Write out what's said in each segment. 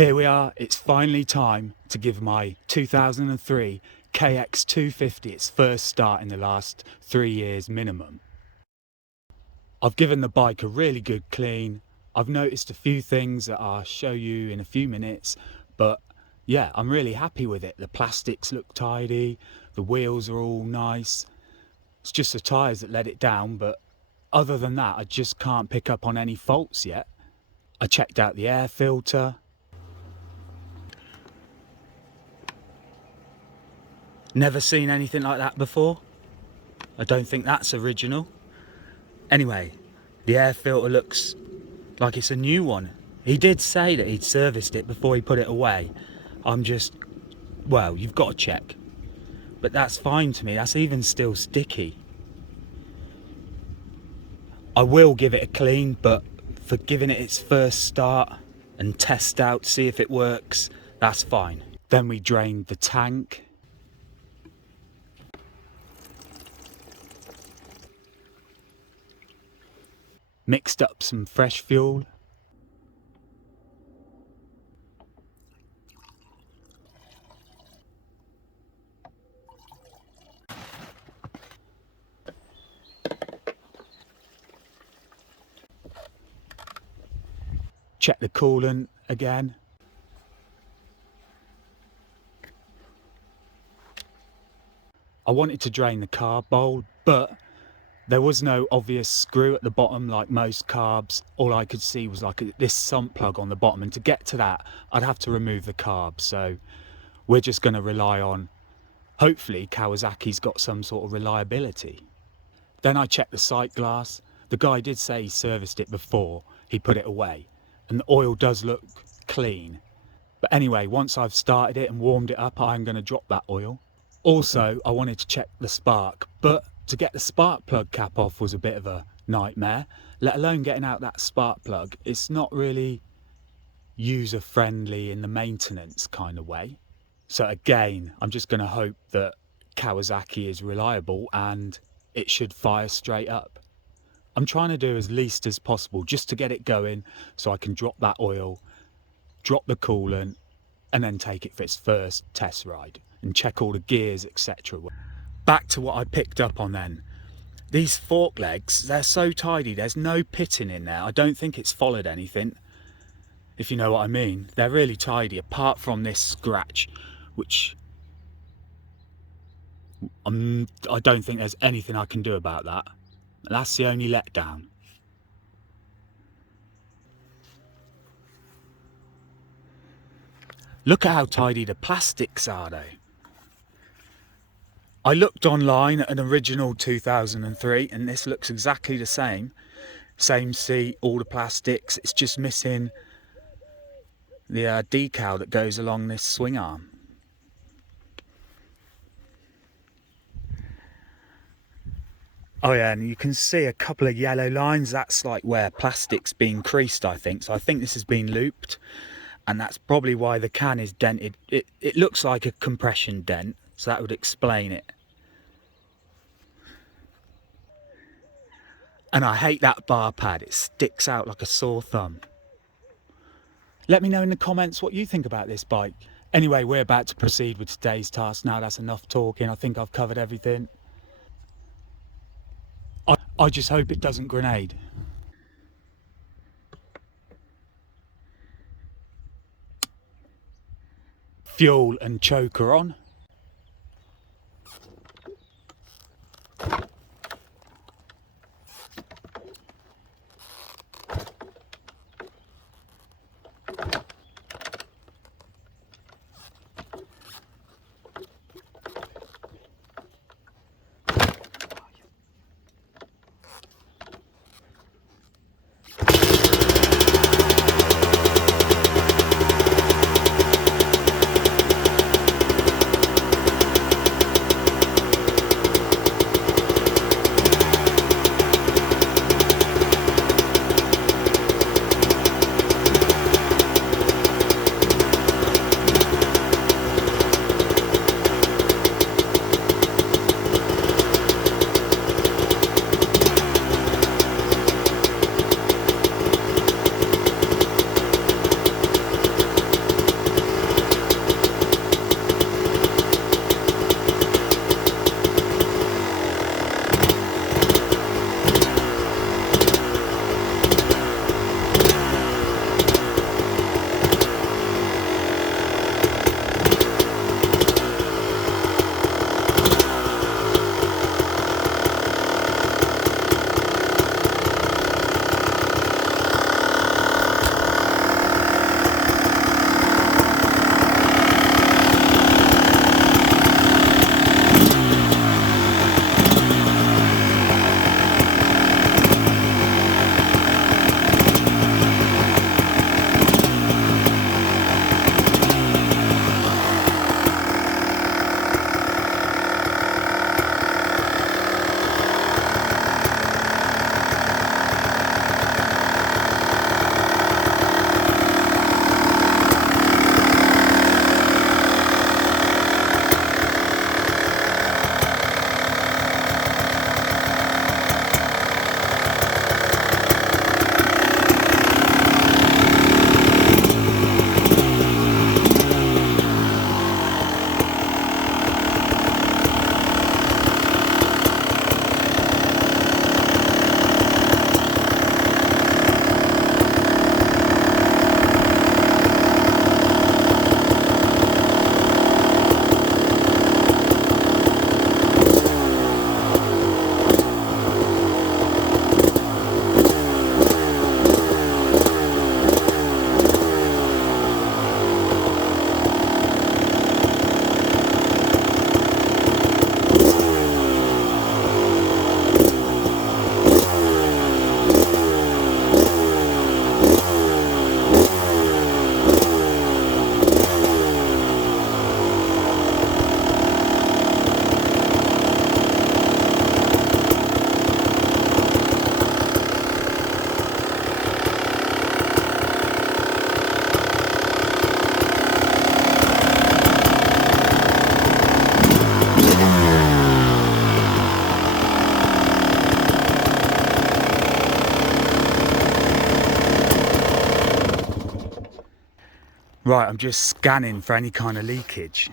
Here we are, it's finally time to give my 2003 KX 250 its first start in the last 3 years minimum. I've given the bike a really good clean. I've noticed a few things that I'll show you in a few minutes, but yeah, I'm really happy with it. The plastics look tidy, the wheels are all nice. It's just the tyres that let it down, but other than that, I just can't pick up on any faults yet. I checked out the air filter. Never seen anything like that before. I don't think that's original. Anyway, the air filter looks like it's a new one. He did say that he'd serviced it before he put it away. Well, you've got to check. But that's fine to me, that's even still sticky. I will give it a clean, but for giving it its first start and test out, see if it works, that's fine. Then we drained the tank. Mixed up some fresh fuel. Check the coolant again. I wanted to drain the carb bowl, but there was no obvious screw at the bottom like most carbs. All I could see was like this sump plug on the bottom, and to get to that I'd have to remove the carb. So we're just going to rely on, hopefully Kawasaki's got some sort of reliability. Then I checked the sight glass. The guy did say he serviced it before he put it away, and the oil does look clean. But anyway, once I've started it and warmed it up, I'm going to drop that oil. Also, I wanted to check the spark, but to get the spark plug cap off was a bit of a nightmare, let alone getting out that spark plug. It's not really user friendly in the maintenance kind of way. So again, I'm just going to hope that Kawasaki is reliable and it should fire straight up. I'm trying to do as least as possible just to get it going so I can drop that oil, drop the coolant, and then take it for its first test ride and check all the gears, etc. Back to what I picked up on then. These fork legs, they're so tidy, there's no pitting in there. I don't think it's followed anything, if you know what I mean. They're really tidy, apart from this scratch, which I don't think there's anything I can do about that. That's the only letdown. Look at how tidy the plastics are though. I looked online at an original 2003 and this looks exactly the same. Same seat, all the plastics, it's just missing the decal that goes along this swing arm. Oh yeah, and you can see a couple of yellow lines. That's like where plastic's been creased, I think. So I think this has been looped, and that's probably why the can is dented. It looks like a compression dent, so that would explain it. And I hate that bar pad, it sticks out like a sore thumb. Let me know in the comments what you think about this bike. Anyway, we're about to proceed with today's task now. That's enough talking, I think I've covered everything. I just hope it doesn't grenade. Fuel and choker on. Right, I'm just scanning for any kind of leakage.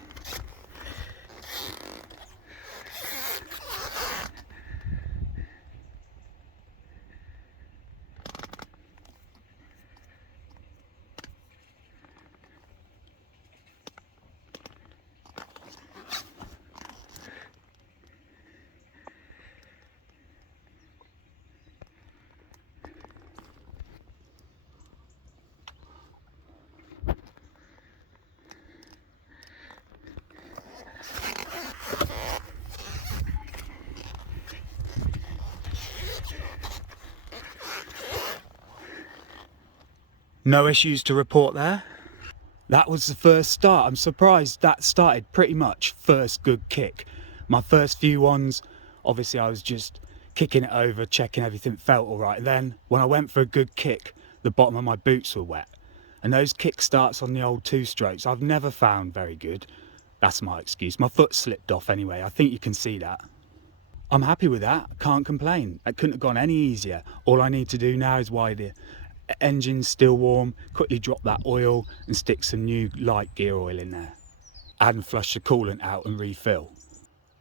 No issues to report there. That was the first start. I'm surprised that started pretty much first good kick. My first few ones, obviously I was just kicking it over, checking everything felt all right. And then when I went for a good kick, the bottom of my boots were wet. And those kick starts on the old two strokes, I've never found very good. That's my excuse. My foot slipped off anyway. I think you can see that. I'm happy with that. Can't complain. It couldn't have gone any easier. All I need to do now is while the engine's still warm, quickly drop that oil and stick some new light gear oil in there. Add and flush the coolant out and refill.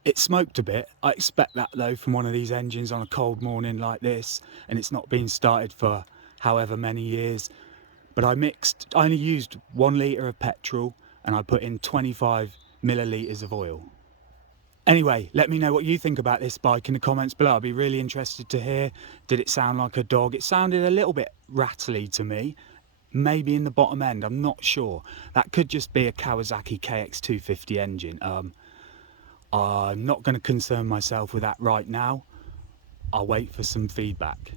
It smoked a bit. I expect that though from one of these engines on a cold morning like this, and it's not been started for however many years. But I only used 1 litre of petrol and I put in 25 millilitres of oil. Anyway, let me know what you think about this bike in the comments below. I'd be really interested to hear. Did it sound like a dog? It sounded a little bit rattly to me. Maybe in the bottom end, I'm not sure. That could just be a Kawasaki KX 250 engine. I'm not going to concern myself with that right now. I'll wait for some feedback.